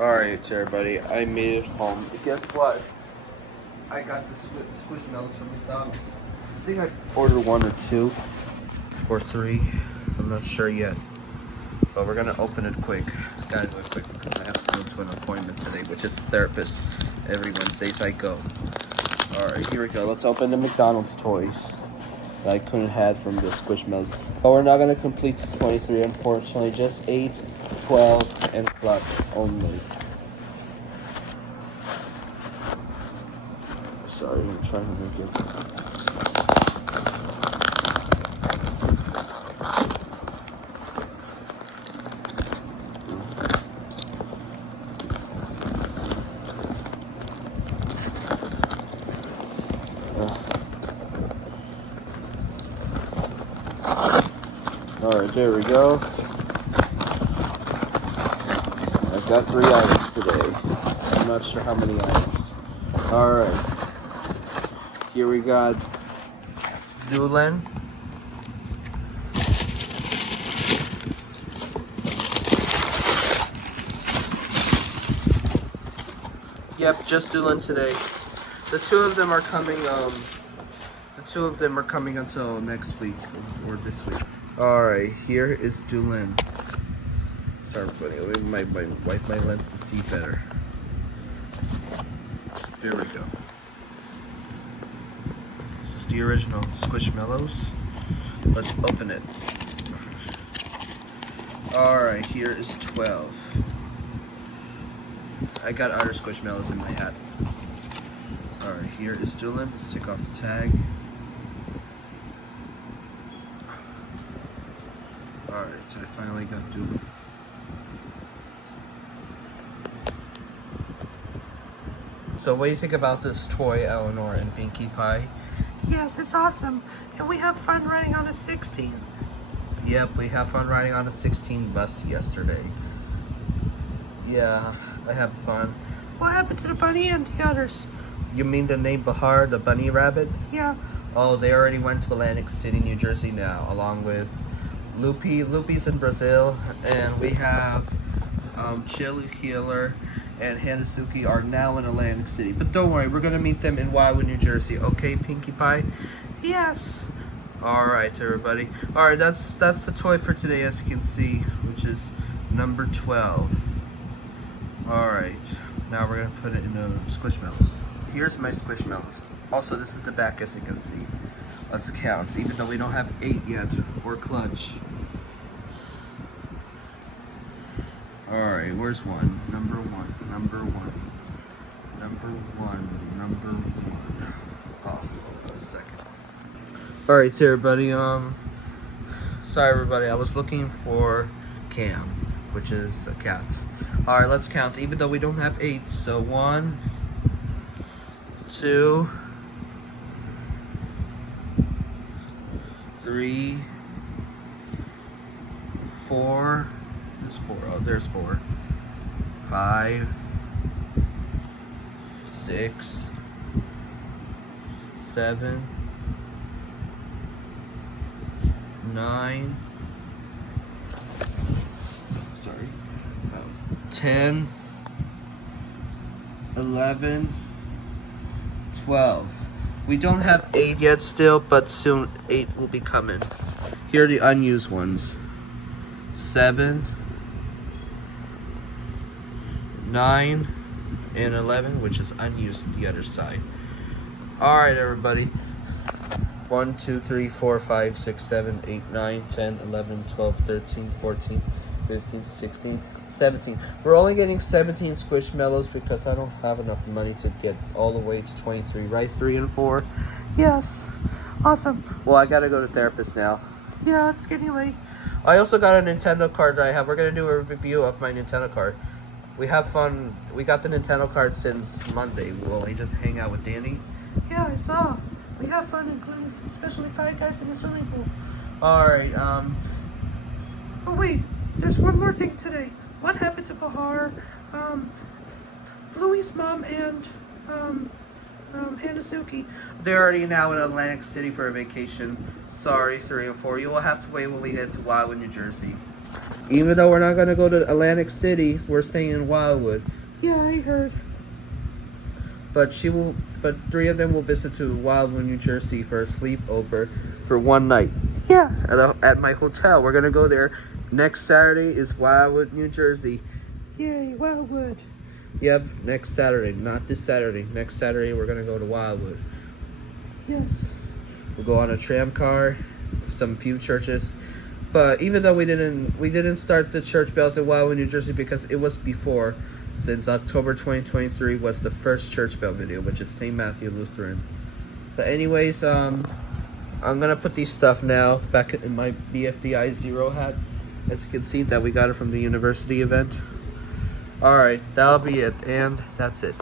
Alright, so everybody, I made it home. But guess what? I got the Squishmallows from McDonald's. I think I ordered 1 or 2 or 3. I'm not sure yet. But we're gonna open it quick. Gotta do it quick because I have to go to an appointment today, which is a therapist. Every Wednesdays I go. Alright, here we go. Let's open the McDonald's toys that I couldn't have from the Squishmallows. But we're not gonna complete the 23, unfortunately. Just 8, 12, and clutch only. Sorry, I'm trying to make it. Alright, there we go. I've got 3 items today. I'm not sure how many items. Alright. Here we got Dolan. Yep, just Dolan today. The 2 of them are coming, until next week or this week. Alright, here is Dolan. Sorry, buddy. I might wipe my lens to see better. There we go. This is the original Squishmallows. Let's open it. Alright, here is 12. I got other Squishmallows in my hat. Alright, here is Dolan. Let's take off the tag. Alright, I finally got Dolan. So what do you think about this toy, Elinor and Pinkie Pie? Yes, it's awesome. And we have fun riding on a 16. Yep, we have fun riding on a 16 bus yesterday. Yeah, I have fun. What happened to the bunny and the others? You mean the name Bahar, the bunny rabbit? Yeah. Oh, they already went to Atlantic City, New Jersey now, along with Loopy. Loopy's in Brazil, and we have Chili Healer and Hanasuki are now in Atlantic City. But don't worry, we're gonna meet them in Wildwood, New Jersey. Okay, Pinkie Pie? Yes. Alright, everybody. Alright, that's the toy for today, as you can see, which is number 12. Alright, now we're gonna put it in the Squishmallows. Here's my Squishmallows. Also, this is the back, as you can see. Let's count, even though we don't have 8 yet, or clutch. Alright, where's 1? Number 1, number 1, number 1, number 1. Oh, hold on a second. Alright, so everybody, sorry everybody, I was looking for Cam, which is a cat. Alright, let's count, even though we don't have 8. So 1, 2, 3, 4, there's 4, oh, there's 4, 5, 6, 7, 9, sorry, 10, 11, 12. We don't have 8 yet still, but soon 8 will be coming. Here are the unused ones. 7, 9, and 11, which is unused on the other side. Alright, everybody. 1, 2, 3, 4, 5, 6, 7, 8, 9, 10, 11, 12, 13, 14, 15, 16, 17. We're only getting 17 Squishmallows because I don't have enough money to get all the way to 23, right? 3 and 4? Yes. Awesome. Well, I gotta go to therapist now. Yeah, it's getting late. I also got a Nintendo card that I have. We're gonna do a review of my Nintendo card. We have fun. We got the Nintendo card since Monday. We just hang out with Danny. Yeah, I saw. We have fun, including especially 5 guys in the swimming pool. Alright, Oh wait, there's one more thing today. What happened to Bahar, Louie's mom, and Hanasuki? they're already now in Atlantic City for a vacation. Sorry, 3 and 4. You will have to wait when we get to Wildwood, New Jersey. Even though we're not gonna go to Atlantic City, we're staying in Wildwood. Yeah, I heard. But 3 of them will visit to Wildwood, New Jersey for a sleepover for one night. Yeah. At my hotel. We're gonna go there. Next Saturday is Wildwood, New Jersey. Yay, Wildwood. Yep, next Saturday. Not this Saturday. Next Saturday we're gonna go to Wildwood. Yes. We'll go on a tram car, some few churches. But even though we didn't start the church bells in Wildwood, New Jersey because it was before, since October 2023 was the first church bell video, which is St. Matthew Lutheran. But anyways, I'm gonna put these stuff now back in my BFDI Zero hat. As you can see that we got it from the university event. Alright, that'll be it, and that's it.